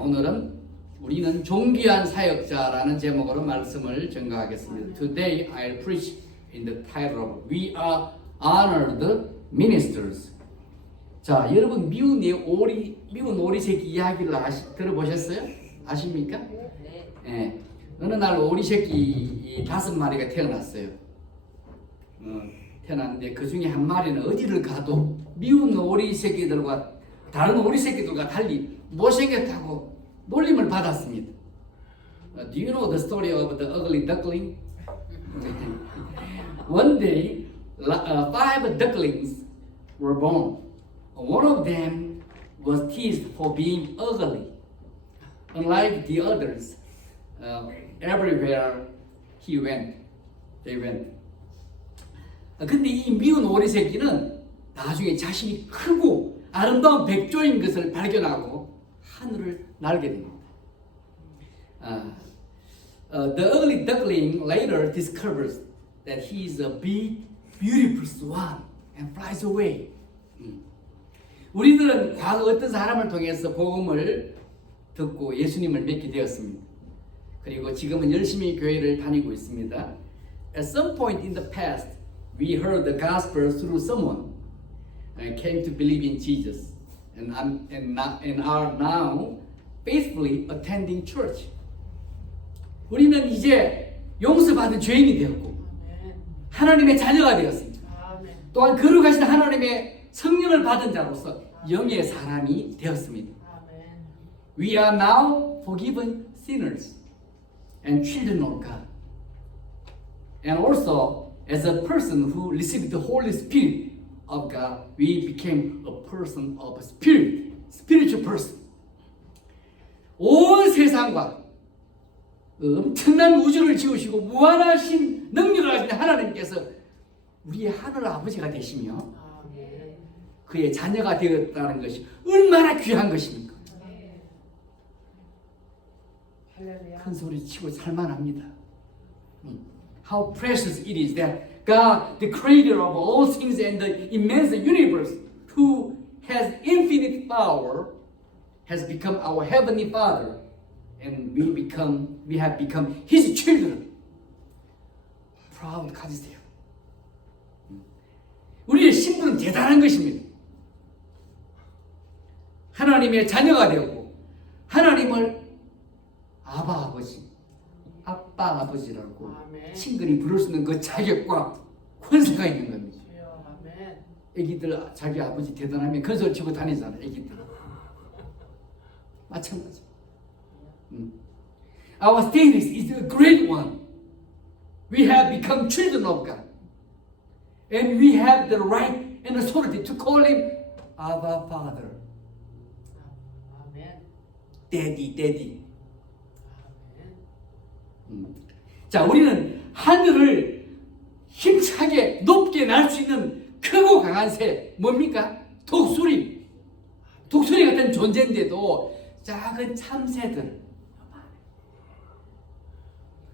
오늘은 우리는 존귀한 사역자라는 제목으로 말씀을 전가하겠습니다. Today I'll preach in the title of We are honored ministers. 자, 여러분 미운 오리새끼 이야기를 들어보셨어요? 아십니까? 네. 예. 어느 날 오리새끼 5마리가 태어났어요. 태어났는데 그 중에 한 마리는 어디를 가도 미운 오리새끼들과 다른 오리새끼들과 달리 못생겼다고 놀림을 받았습니다. Do you know the story of the ugly duckling? One day, 5 ducklings were born. One of them was teased for being ugly. Unlike the others, everywhere they went. 근데 이 미운 오리새끼는 나중에 자신이 크고 아름다운 백조인 것을 발견하고 하늘을 날게 됩니다. The ugly duckling later discovers that he is a big, beautiful swan and flies away. 우리들은 과거 어떤 사람을 통해서 복음을 듣고 예수님을 믿게 되었습니다. 그리고 지금은 열심히 교회를 다니고 있습니다. At some point in the past, we heard the gospel through someone and came to believe in Jesus and are now faithfully attending church. 우리는 이제 용서받은 죄인이 되었고 하나님의 자녀가 되었습니다. 또한 거룩하신 하나님의 성령을 받은 자로서 영의 사람이 되었습니다. We are now forgiven sinners and children of God. And also, as a person who received the Holy Spirit of God, we became a person of spirit, spiritual person. 온 세상과 엄청난 우주를 지으시고 무한하신 능력을 가진 하나님께서 우리의 하늘 아버지가 되시며 그의 자녀가 되었다는 것이 얼마나 귀한 것입니까? 큰 소리 치고 살만합니다. How precious it is that God, the creator of all things and the immense universe, who has infinite power, has become our heavenly Father, and we have become His children. Proud 가지세요. 우리의 신분은 대단한 것입니다. 하나님의 자녀가 되었고 하나님을 아바 아버지, 아빠 아버지라고 친근히 부를 수 있는 그 자격과 권세가 있는 겁니다. 애기들 자기 아버지 대단하면 큰 소리 치고 다니잖아요. 애기들 마찬가지. Our status is a great one. We have become children of God, and we have the right and authority to call Him Abba Father. Daddy, Daddy. 자, 우리는 하늘을 힘차게 높게 날 수 있는 크고 강한 새 뭡니까? 독수리. 독수리 같은 존재인데도 작은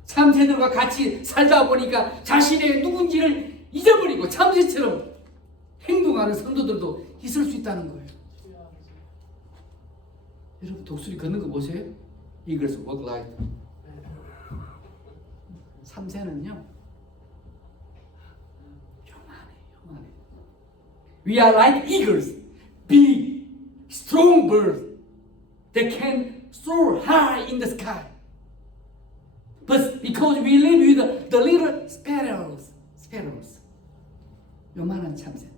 참새들과 같이 살다 보니까 자신의 누군지를 잊어버리고 참새처럼 행동하는 성도들도 있을 수 있다는 거예요. 여러분 독수리 걷는 거 보세요. Eagles walk like. 참새는요 요만해. We are like eagles, big, strong birds that can soar high in the sky. But because we live with the little sparrows, 요만한 참새.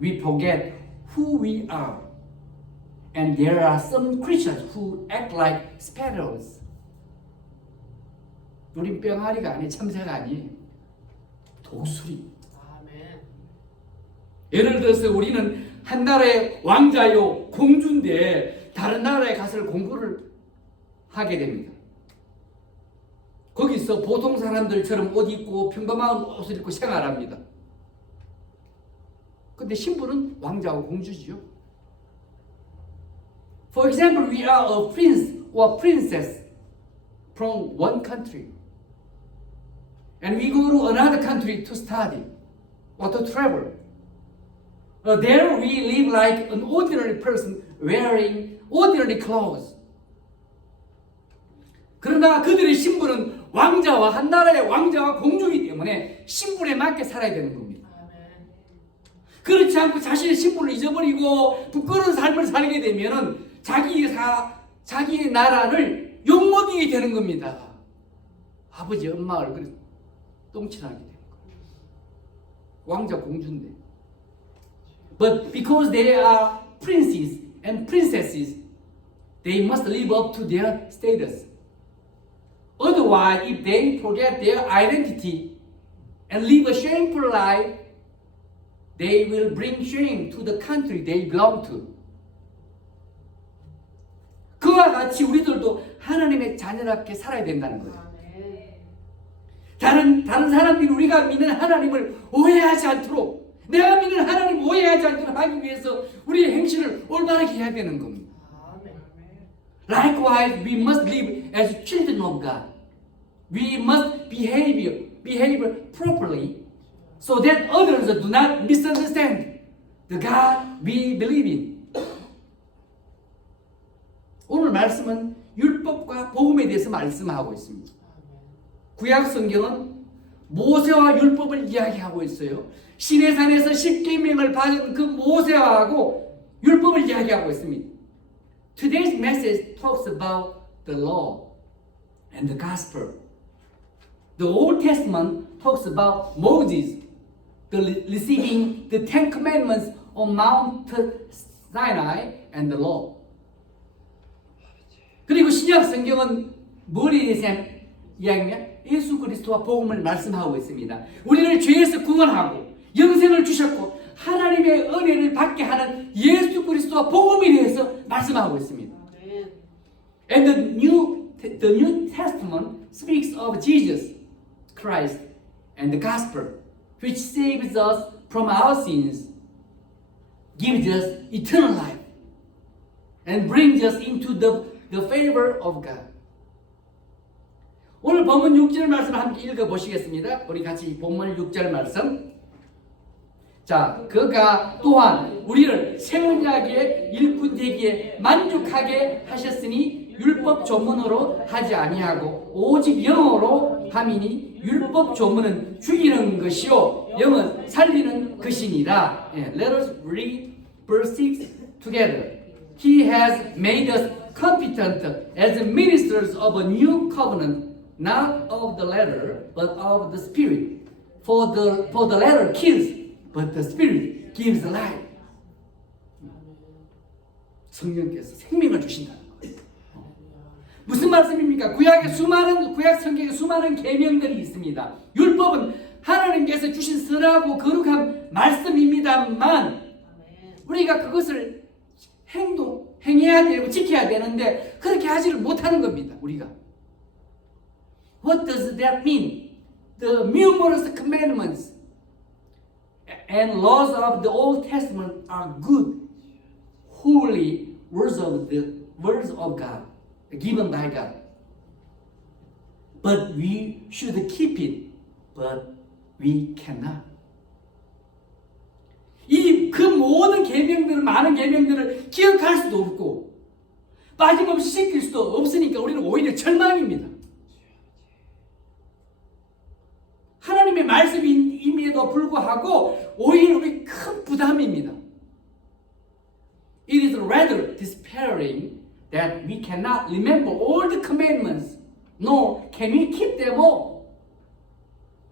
We forget who we are, and there are some creatures who act like sparrows. 우린 뿅아리가 아니에요. 참새가 아니에요. 독수리. 예를 들어서 우리는 한 나라의 왕자요 공주인데 다른 나라에 가서 공부를 하게 됩니다. 거기서 보통 사람들처럼 옷 입고 평범한 옷을 입고 생활합니다. 근데 신분은 왕자와 공주지요. For example, we are a prince or princess from one country. And we go to another country to study or to travel. There we live like an ordinary person wearing ordinary clothes. 그러나 그들의 신분은 왕자와 한 나라의 왕자와 공주이기 때문에 신분에 맞게 살아야 되는 겁니다. 그렇지 않고 자신의 신분을 잊어버리고 부끄러운 삶을 살게 되면은 자기의 나라를 욕먹이게 되는 겁니다. 아버지, 엄마 얼굴에 똥칠하게 되는 거예요. 왕자 공주인데. But because they are princes and princesses, they must live up to their status. Otherwise, if they forget their identity and live a shameful life, they will bring shame to the country they belong to. 그와 같이 우리들도 하나님의 자녀답게 살아야 된다는 거예요. 다른 사람들이 우리가 믿는 하나님을 오해하지 않도록, 내가 믿는 하나님을 오해하지 않도록 하기 위해서 우리의 행실을 올바르게 해야 되는 겁니다. Likewise, we must live as children of God. We must behave properly so that others do not misunderstand the God we believe in. 오늘 말씀은 율법과 복음에 대해서 말씀하고 있습니다. 구약 성경은 모세와 율법을 이야기하고 있어요. 시내산에서 십계명을 받은 그 모세하고 율법을 이야기하고 있습니다. Today's message talks about the law and the gospel. The Old Testament talks about Moses receiving the Ten Commandments on Mount Sinai and the law. 그리고 신약 성경은 뭐에 대해서 이야기하냐? 예수 그리스도와 복음을 말씀하고 있습니다. 우리를 죄에서 구원하고 영생을 주셨고 하나님의 은혜를 받게 하는 예수 그리스도와 복음에 대해서 말씀하고 있습니다. And the New Testament speaks of Jesus Christ and the gospel, which saves us from our sins, gives us eternal life, and brings us into the favor of God. 오늘 본문 6절 말씀을 함께 읽어보시겠습니다. 우리 같이 본문 6절 말씀. 자, 그가 또한 우리를 새 언약의 일꾼 되기에 만족하게 하셨으니 율법 조문으로 하지 아니하고 오직 영으로 함이니 율법 조문은 죽이는 것이요 영은 살리는 것이니라. Let us read verse 6 together. He has made us competent as ministers of a new covenant, not of the letter, but of the Spirit. For the letter kills, but the Spirit gives life. 성령께서 생명을 주신다는 거예요. 무슨 말씀입니까? 구약 성경에 수많은 계명들이 있습니다. 율법은 하나님께서 주신 선하고 거룩한 말씀입니다만 우리가 그것을 행해야 되고 지켜야 되는데 그렇게 하지를 못하는 겁니다. 우리가. What does that mean? The numerous commandments and laws of the Old Testament are good, holy words of God, given by God. But we should keep it, but we cannot. 그 모든 계명들을, 많은 계명들을 기억할 수도 없고 빠짐없이 지킬 수도 없으니까 우리는 오히려 절망입니다. 하나님의 말씀임에도 불구하고 오히려 우리 큰 부담입니다. It is rather despairing that we cannot remember all the commandments, nor can we keep them all.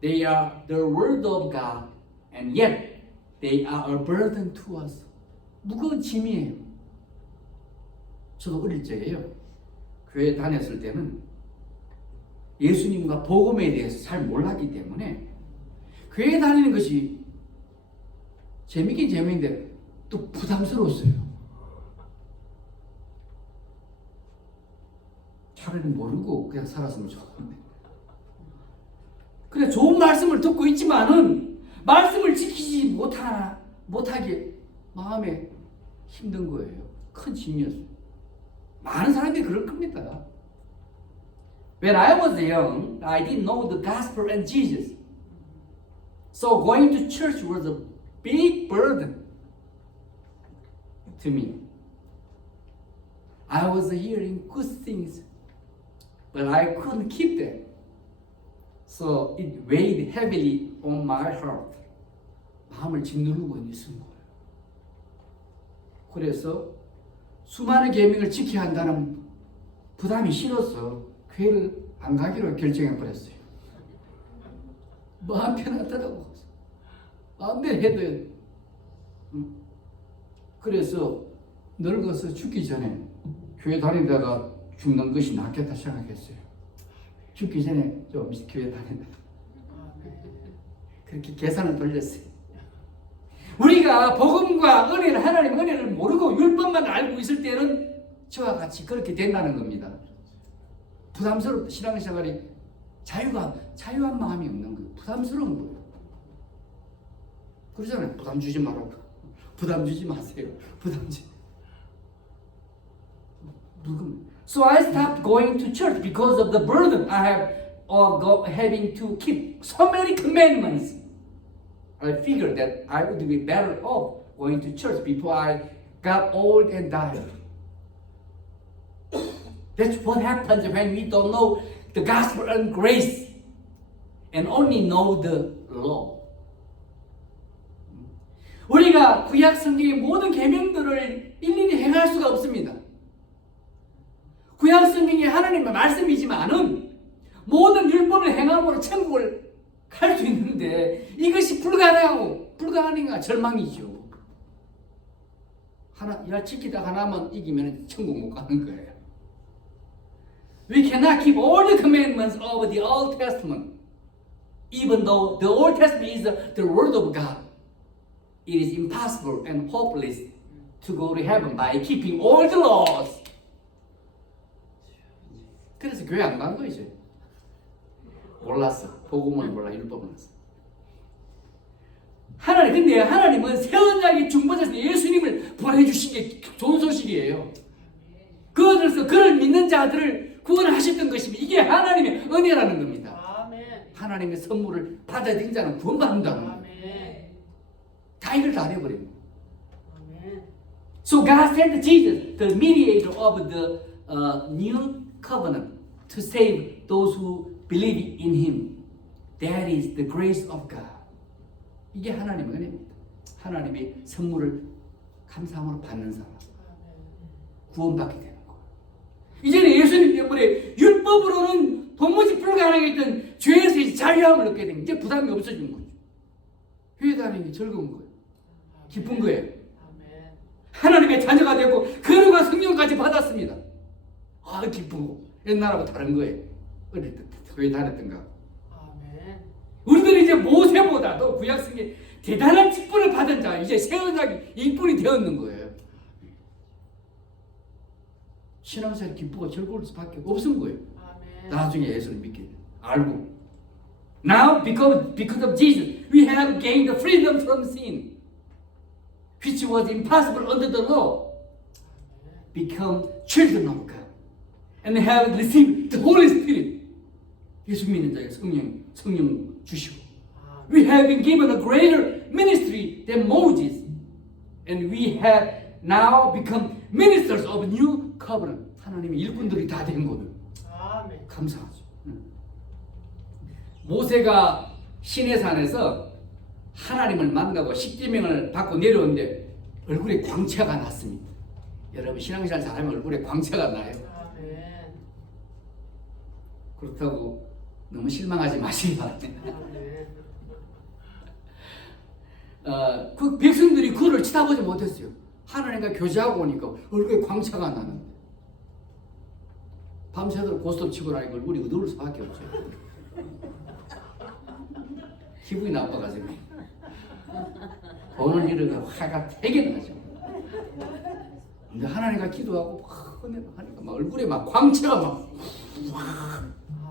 They are the word of God, and yet they are a burden to us. 무거운 짐이에요. 저도 어릴 적에요. 교회 다녔을 때는 예수님과 복음에 대해서 잘 몰랐기 때문에 교회 다니는 것이 재밌긴 재밌는데 또 부담스러웠어요. 차라리 모르고 그냥 살았으면 좋겠는데. 그래 좋은 말씀을 듣고 있지만은 말씀을 지키지 못하게 마음에 힘든 거예요. 큰 짐이었어요. 많은 사람들이 그럴 겁니다. When I was young, I didn't know the gospel and Jesus. So going to church was a big burden to me. I was hearing good things, but I couldn't keep them. So it weighed heavily on my heart. 마음을 짓누르고 있는 거예요. 그래서 수많은 계명을 지켜야 한다는 부담이 싫어서 교회를 안 가기로 결정해 버렸어요. 마음 편하더라고. 마음대로 해도. 그래서 늙어서 죽기 전에 교회 다니다가 죽는 것이 낫겠다 생각했어요. 죽기 전에 좀 교회 다닌다. 그렇게 계산을 돌렸어요. 우리가 복음과 은혜를, 하나님의 은혜를 모르고 율법만 알고 있을 때는 저와 같이 그렇게 된다는 겁니다. 부담스럽다. 신앙생활이 자유한 마음이 없는 거예요. 부담스러운 거예요. 그러잖아요. 부담 주지 말라고. 부담 주지 마세요. 부담 주지. So I stopped going to church because of the burden I have of having to keep so many commandments. I figured that I would be better off going to church before I got old and died. That's what happens when we don't know the gospel and grace and only know the law. 우리가 구약 성경의 모든 계명들을 일일이 행할 수가 없습니다. 구약 성경이 하나님의 말씀이지만은 모든 율법을 행함으로 천국을 갈 수 있는데 이것이 불가능한가 절망이죠. 지키다 하나만 이기면 천국 못 가는 거예요. We cannot keep all the commandments of the Old Testament, even though the Old Testament is the Word of God. It is impossible and hopeless to go to heaven by keeping all the laws. 그래서 교회 안 간 거죠. 몰랐어. 복음을 몰라. 율법을 몰랐어. 근데 하나님은 새 언약의 중보자에서 예수님을 보내주신 게 좋은 소식이에요. 그것으로서 그를 믿는 자들을 구원하셨던 것이면 이게 하나님의 은혜라는 겁니다. 아멘. 하나님의 선물을 받아들인 자는 구원받는다는 거예요. 다 이걸 다 해버립니다. So God sent Jesus, the mediator of the new covenant, to save those who believe in Him. That is the grace of God. 이게 하나님의 은혜입니다. 하나님의 선물을 감사함으로 받는 사람, 구원받게 되는 거예요. 이제는 예수님 때문에 율법으로는 도무지 불가능했던 죄에서 자유함을 얻게 된 이제 부담이 없어진 거죠. 교회 다니는 게 즐거운 거예요. 기쁜 거예요. 하나님의 자녀가 되고 거룩한 성령까지 받았습니다. 기쁘고 옛날하고 다른 거예요. 어릴 때 교회 다녔던가. 우리들은 이제 모세보다도 구약성에 대단한 직분을 받은 자, 이제 새 언약이 일꾼이 되었는 거예요. 신앙생활 기쁘고 즐거울 수밖에 없은 거예요. 나중에 예수를 믿게 돼. 알고. Now because of Jesus, we have gained the freedom from sin, which was impossible under the law. Become children of God, and have received the Holy Spirit. 예수 믿는 자에게 성령 주시고. We have been given a greater ministry than Moses, and we have now become ministers of a new covenant. 하나님의 일꾼들이 다 된 거예요. 감사하죠. 모세가 시내산에서 하나님을 만나고 십계명을 받고 내려오는데 얼굴에 광채가 났습니다. 여러분 신앙생활 잘하면 얼굴에 광채가 나요. 그렇다고 너무 실망하지 마시기 바랍니다. 그 백성들이 그를 쳐다보지 못했어요. 하나님과 교제하고 오니까 얼굴에 광채가 나는데 밤새도록 고스톱 치고 나니까 얼굴이 어두울 수밖에 없죠. 기분이 나빠가지고 오늘 이렇게 화가 되게 나죠. 근데 하나님과 기도하고 하니까 막 얼굴에 막 광채가 막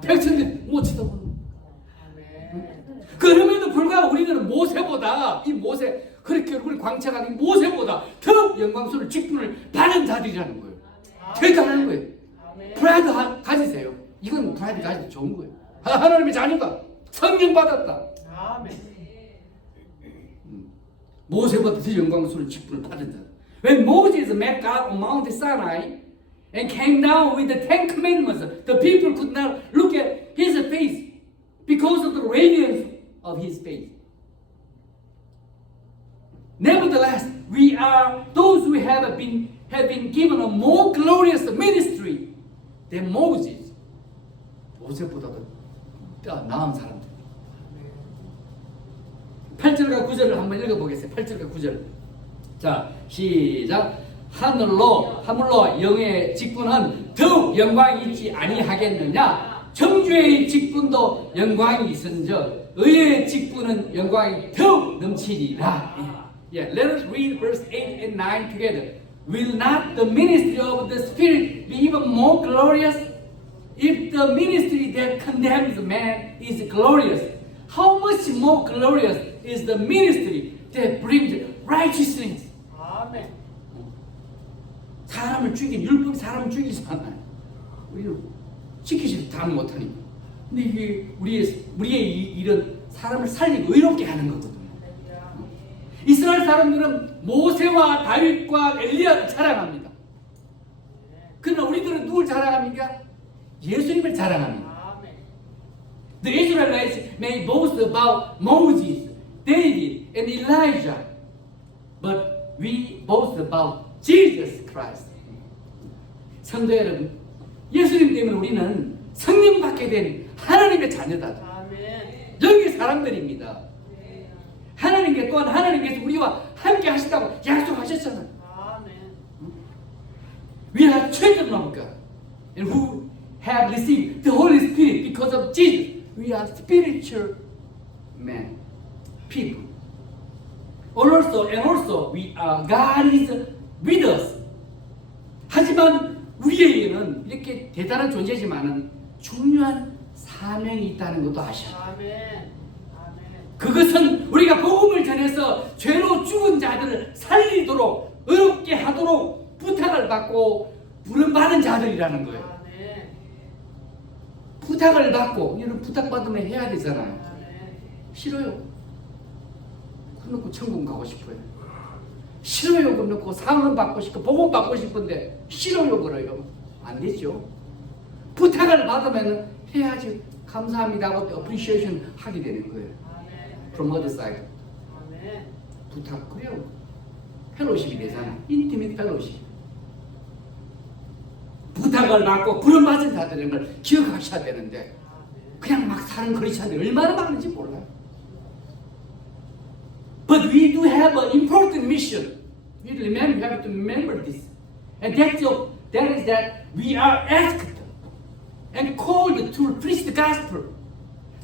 백성들이 못 쳐다보는. 그럼에도 불구하고 우리는 모세보다 그렇게 얼굴에 광채가 나는 모세보다 더 영광스러운 직분을 받은 자들이라는 거예요. 대단한 거예요. 프라이드 가지세요. 이건 프라이드 가지도 좋은 거예요. 하나님의 자녀다. 성령 받았다. 모세보다 더 영광스러운 직분을 받은 자. When Moses met God on Mount Sinai, and came down with the 10 commandments. The people could not look at his face because of the radiance of his face. Nevertheless, we are those who have been given a more glorious ministry than Moses. 모세보다도 나은 사람들. 8절과 9절을 한번 읽어보겠습니다. 8절과 9절. 자, 시작. 하물로 영의 직분은 더욱 영광이 있지 아니하겠느냐? 정죄의 직분도 영광이 있은즉 의의 직분은 영광이 더욱 넘치리라. Yeah, let us read verse 8 and 9 together. Will not the ministry of the Spirit be even more glorious? If the ministry that condemns man is glorious, how much more glorious is the ministry that brings righteousness? 아멘. 사람을 죽인 율법이 사람을 죽이지 않아요. 우리는 지키지 다 못하니까. 근데 이게 우리의 이 일은 사람을 살리고 의롭게 하는 거거든요. 이스라엘 사람들은 모세와 다윗과 엘리야를 자랑합니다. 그러나 우리들은 누굴 자랑합니까? 예수님을 자랑합니다. The Israelites may boast about Moses, David, and Elijah, but we boast about Jesus Christ. 성도 여러분, 예수님 때문에 우리는 성령 받게 된 하나님의 자녀다. 영의 사람들입니다. 하나님께 또한 하나님께서 우리와 함께 하시다고 약속하셨잖아요. We are children of God, and who have received the Holy Spirit because of Jesus. We are spiritual men, people. Also, we are God is with us. 하지만 우리에게는 이렇게 대단한 존재지만은 중요한 사명이 있다는 것도 아셔야 돼요. 그것은 우리가 복음을 전해서 죄로 죽은 자들을 살리도록 의롭게 하도록 부탁을 받고 부름받은 자들이라는 거예요. 부탁을 받고 이런 부탁받으면 해야 되잖아요. 싫어요. 그래놓고 천국 가고 싶어요. 싫어요. 그래놓고 상은 받고 싶고 복음 받고 싶은데 싫어요. 그래요. 안 되죠. 부탁을 받으면 해야지 감사합니다 하고 appreciation 하게 되는 거예요. From other side. 부탁 그래요. 펠로십이 되잖아. 인티밋 펠로십. 부탁을 받고 부름받은 자들인 걸 기억하셔야 되는데 그냥 막 사는 크리스찬들이 얼마나 많은지 몰라요. But we do have an important mission. We have to remember this. And that is that we are asked and called to preach the gospel,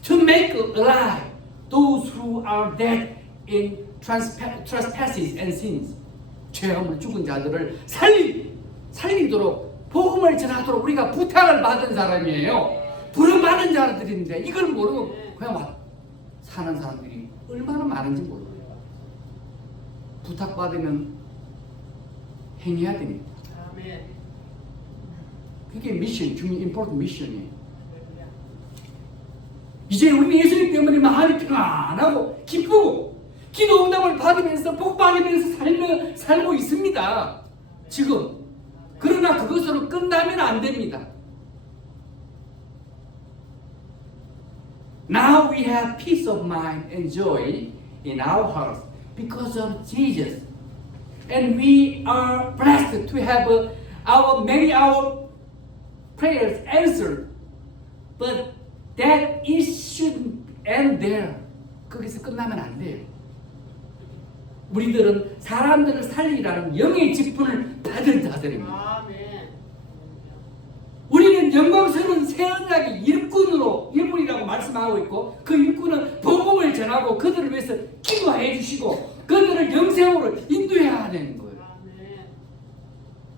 to make alive those who are dead in trespasses and sins. 죄함을 죽은 자들을 살리도록 복음을 전하도록 우리가 부탁을 받은 사람이에요. 부름받은 자들인데 이걸 모르고 그냥 막 사는 사람들이 얼마나 많은지 모르고요. 부탁받으면 행해야 됩니다. 그게 미션, 중요한 important 미션이에요. 이제 우리 예수님 때문에 마음이 평안하고 기쁘고 기도 응답을 받으면서 복 받으면서 살고 있습니다. 지금. 그러나 그것으로 끝나면 안 됩니다. Now we have peace of mind and joy in our hearts because of Jesus. And we are blessed to have our prayers answered. But that it shouldn't end there. 거기서 끝나면 안 돼요. 우리들은 사람들을 살리라는 영의 직분을 받은 자들입니다. 우리는 영광스러운 새 언약의 일꾼이라고 말씀하고 있고 그 일꾼은 복음을 전하고 그들을 위해서 기도해 주시고 그들을 영생으로 인도해야 하는 거예요.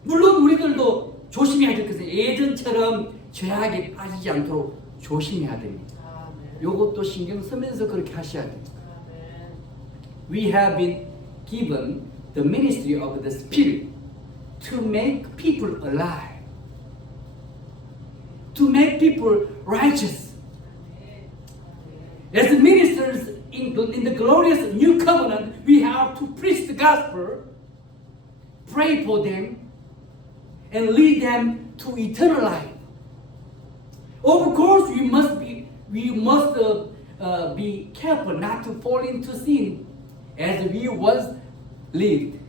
물론 우리들도 조심해야 될 것은 예전처럼 죄악에 빠지지 않도록 조심해야 됩니다. 이것도 신경 쓰면서 그렇게 하셔야 됩니다. We have been given the ministry of the Spirit to make people alive, to make people righteous. As ministers in the glorious new covenant, we have to preach the gospel, pray for them, and lead them to eternal life. Of course, we must be careful not to fall into sin as we once lived.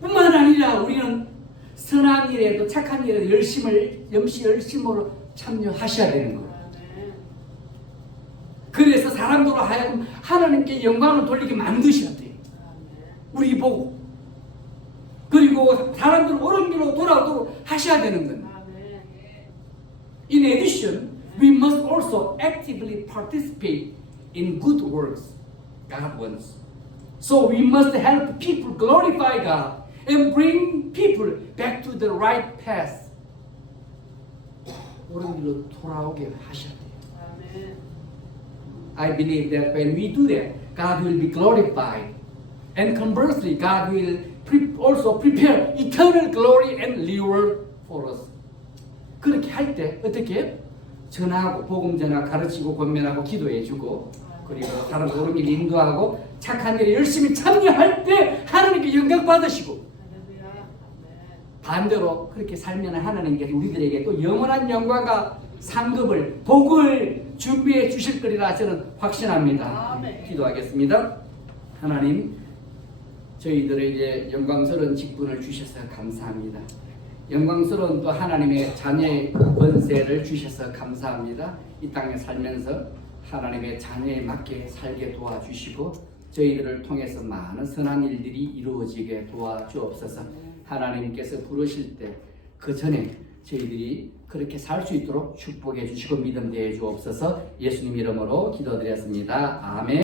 뿐만 아니라 우리는 선한 일에도 착한 일에도 열심으로 참여하셔야 되는 거예요. 그래서 사람들로 하여금 하나님께 영광을 돌리게 만드셔야 돼요. 우리 보고. 그리고 사람들 옳은 길로 돌아오도록 하셔야 되는 거예요. In addition, we must also actively participate in good works God wants. So we must help people glorify God and bring people back to the right path. 옳은 길로 돌아오게 하셔야 돼요. I believe that when we do that, God will be glorified. And conversely, God will also prepare eternal glory and reward for us. 그렇게 할 때 어떻게? 전하고 복음 전하 가르치고 권면하고 기도해주고 그리고 사람들 옳은 길 인도하고 착한 일에 열심히 참여할 때 하나님께 영광 받으시고 반대로 그렇게 살면 하나님께서 우리들에게 또 영원한 영광과 상급을 복을 준비해 주실 거리라 저는 확신합니다. 기도하겠습니다. 하나님, 저희들에게 영광스러운 직분을 주셔서 감사합니다. 영광스러운 또 하나님의 자녀의 권세를 주셔서 감사합니다. 이 땅에 살면서 하나님의 자녀에 맞게 살게 도와주시고 저희들을 통해서 많은 선한 일들이 이루어지게 도와주옵소서. 하나님께서 부르실 때 그 전에 저희들이 그렇게 살 수 있도록 축복해 주시고 믿음 대해 주옵소서. 예수님 이름으로 기도드렸습니다. 아멘.